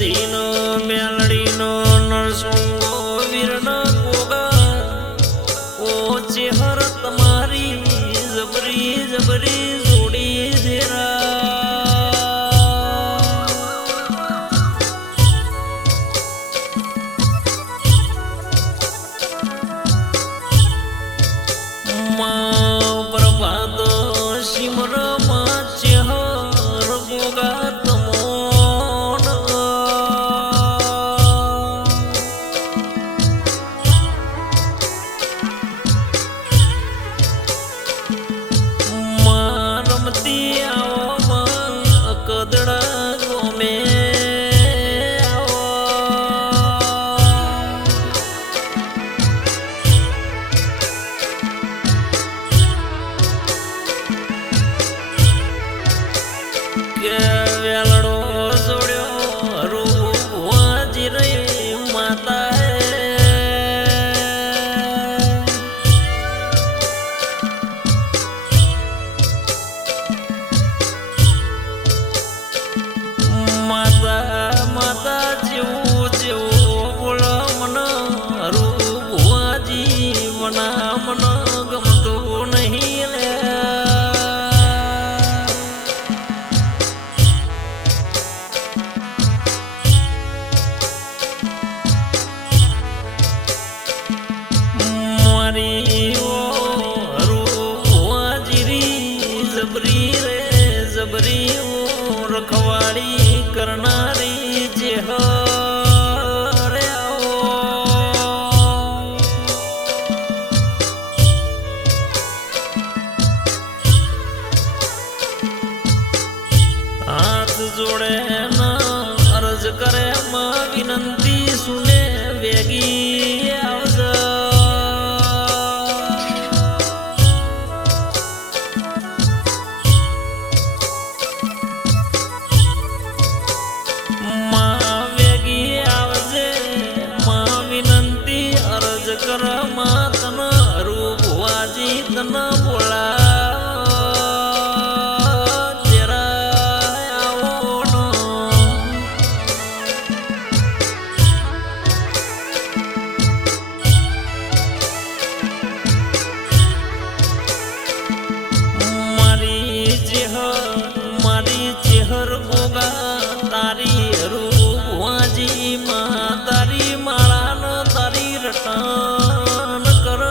ધીનો મેલડીનો નરસુંગો વીરનો ગોગા ઓ ચેહર તમારી જબરી જબરી જોડી દેરા માં પ્રભાત સિમર માં ચેહર ગોગા તમોન માં રમતી આવો માં કદડા ગોમે આવો કે વેલડો જોડ્યો રૂવાજી રહી માતા માતા માતા જેવું જેવું બોલ મન રૂવાજી મના મન ગમતું નહીં લે જબરી રે જબરી રખવાડી કરનારી જે હરે આવો હાથ જોડે ના અરજ કરે માં વિનંતી સુને વેગી આવજો તન બોલા તેરા આવો મારી ચેહર ગોગા તારી રૂવાજી માં તારી માળાનો તારી રટન કર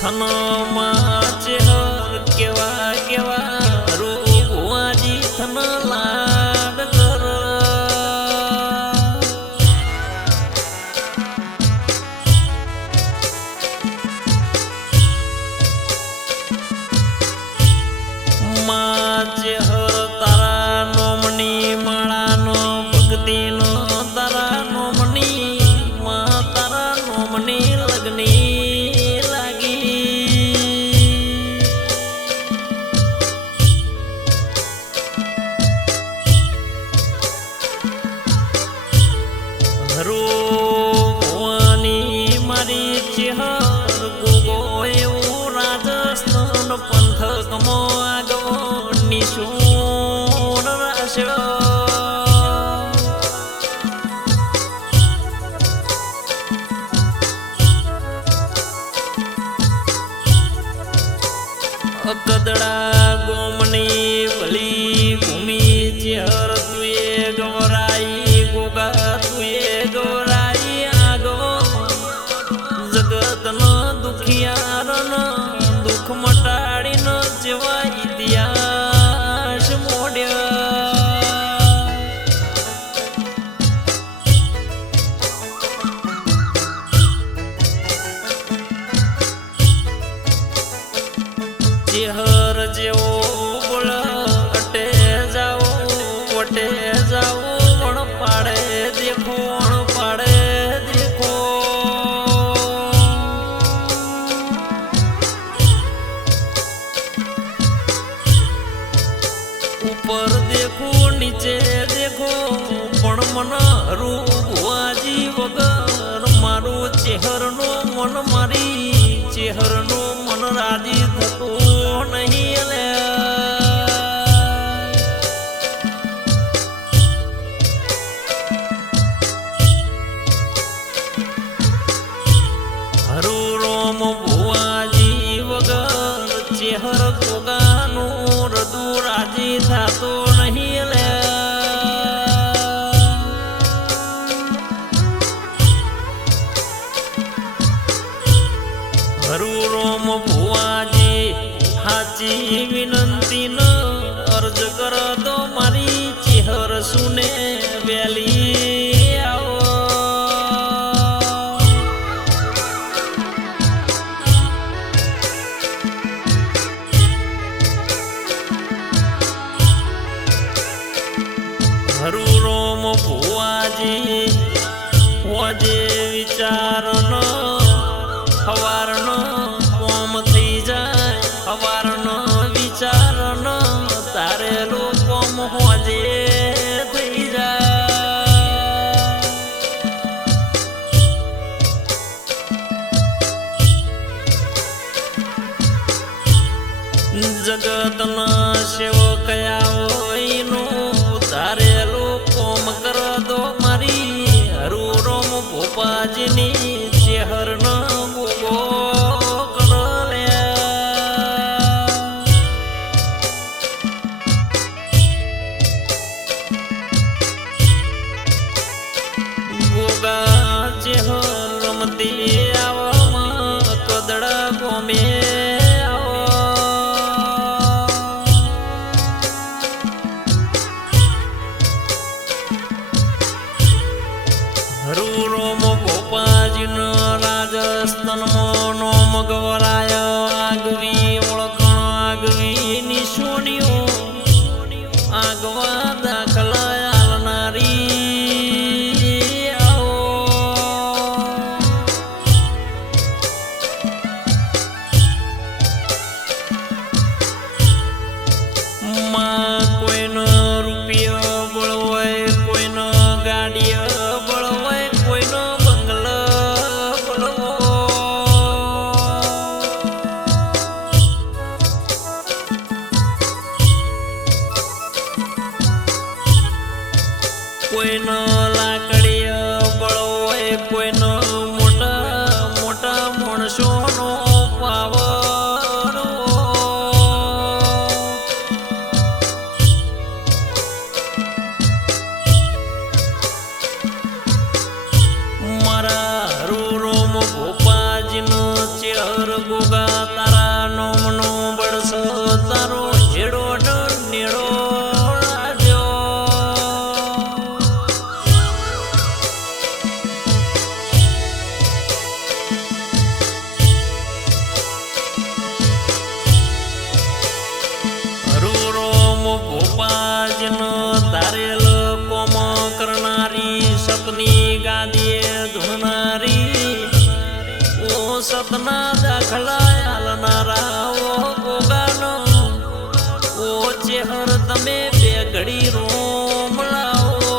થનમાં ચેહર કેવા કેવા રૂવાજી થન લાડ કર માં ચેહર તારા નોમની માળાનો ભક્તિનો તારા નોમની માં તારા નોમની લગ્ની રૂવાની મારી ચેહર ગોગો એવું રાજસ્થાન પંથકમો આગો નિશુન રાશો કદડા ગોમની ભલી ભૂમિ ચેહર તુએ ગવરાઈ ગોગા તુએ ગવરાઈ આગો જગતનો દુખિયારનો દુઃખ મટાડીનો જેવા ઇતિહાસ મોડ્યા ચેહર જેવો બોલ અટે જાઓ વટે જાઓ વણ પાડે દેખો વણ પાડે દેખો ઉપર દેખો નીચે દેખો પણ મન રૂવાજી વગર મારું ચેહરનું મન મારી ચેહરનું મન રાજી થતું નહીં હરું રોમ ભુવાજી વગર ચેહર ગોગાનું રદુ રાજી થતું નહીં હરું રોમ ભુવાજી હાચી વિનંતી ન અરજ કર તો મારી ચેહર સુને વેલી આવો હરું રોમ ભુવાજી હોજે વિચારનો હવારનો કોમ થઈ જાય હવારનો વિચારનો તારે લોકોમ હોજે થઈ જાય જગતના સેવકયા હોયનું તારે લોકોમ કર દો મારી હરું રોમ ભોપાજીની ચેહરનો ગોગો ગોગા ચેહર રમતી આવવામાં કદડા ગોમે હરું રોમ ગોપાજીનો રાજસ્થાનમાં નોમ ગવરાય આગવી ઓળખણ આગવી નિશોનીઓ આગવા દાખલા આલનારી માં કોઈનો રૂપિયો બળવાય કોઈનો ગાડીઓ બળવાય કોઈનો બંગલો બળવો કોઈનો લાકડીઓ બળવાય કોઈનો મોટા મોટા માણસોનો પાવર ગોપાજીનો ચેહર ગોગા તારા નોમનો બળસ તારો હેડો નેડો રાજો હરું રોમ ગોપાજીનો તારેલ કોમ કરનારી સતની ગાદીએ ધૂનારી સતના દાખલા આલનારા ઓ ગોગાનો ઓ ચેહર તમે બે ઘડી રોમ લાવો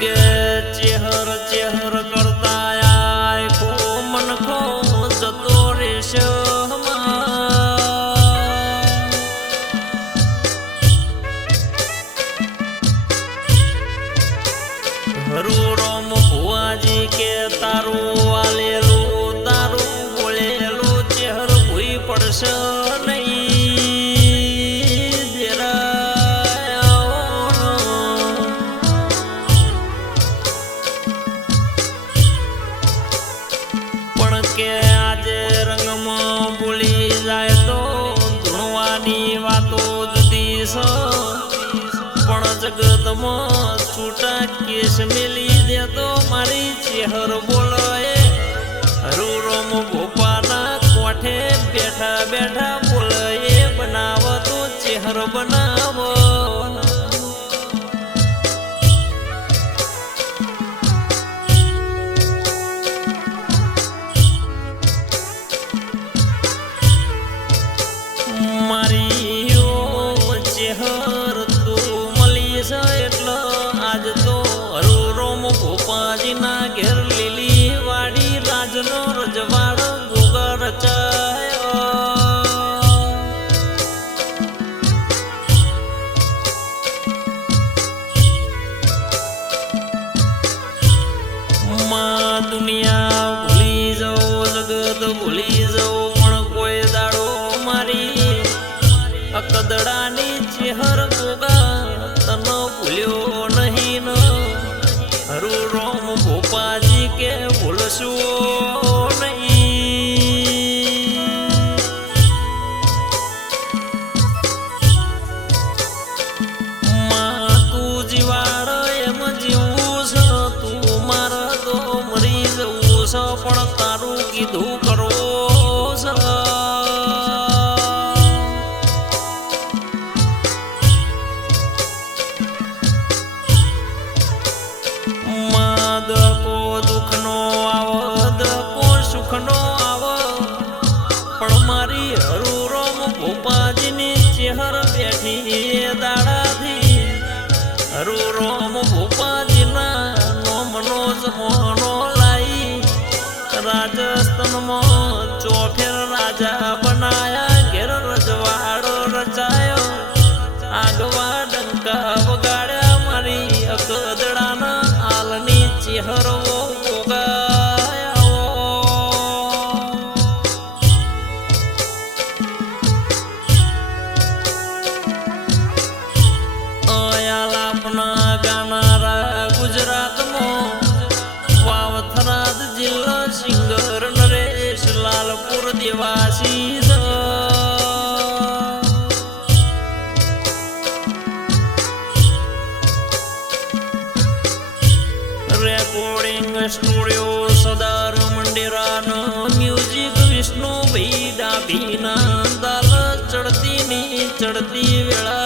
કે ચેહર ચેહર કરતા આય કો મન કો જતો રેશ હરું રોમ ભુવાજી કે તારું આલેલું તારું બોલેલું ચેહર ભૂઈ પડશે નહીં પણ કે આજે રંગમાં બોલી જાય તો ધૂણવાની વાતો જુદી છે પણ જગતમાં છૂટા કેસ મેલી દે તો મારી ચેહર બોલાય હરું રોમ ભોપાના કોઠે બેઠા બેઠા બોલાય બનાવો તો ચેહર બનાવો ચેહર તું મળી છે એટલે આજ તો હરું રોમ ભોપાજીના ઘેર લીલી વાડી રાજનો રજવાડ ગોગા રચાયો માં દુનિયા ભૂલી જાઉં જગત ભૂલી જાઉં પણ કોઈ દાડો મારી અકદડાની ચેહર ગોગા તન ભૂલ્યો નહીં ન હરુ રોમ ભોપાજી કે ભૂલશું નહીં માં તું જીવાડ એમ જીવું છે તું મારા તો મરી જવું છે પણ તારું કીધું કરો છે સુખનો આવો પણ મારી હરુ રોમ ભોપાજીની ચેહર બેઠી દાડાથી હરુ રોમ ભોપાજીના નોમનો જમોનો લાઈ રાજસ્થાનમાં ચોફેર રાજા બનાયા ઘેર રજવાડો રચાયો આગવા ડંકા વગાડ્યા મારી અકદડાના આલની ચેહરો જિલ્લા singer Naresh Lalpur Dewasi recording studio સદાર મંડેરાનો મ્યુઝિક વિષ્ણુ ભાઈ ડાભીના દાલ ચડતી વેળા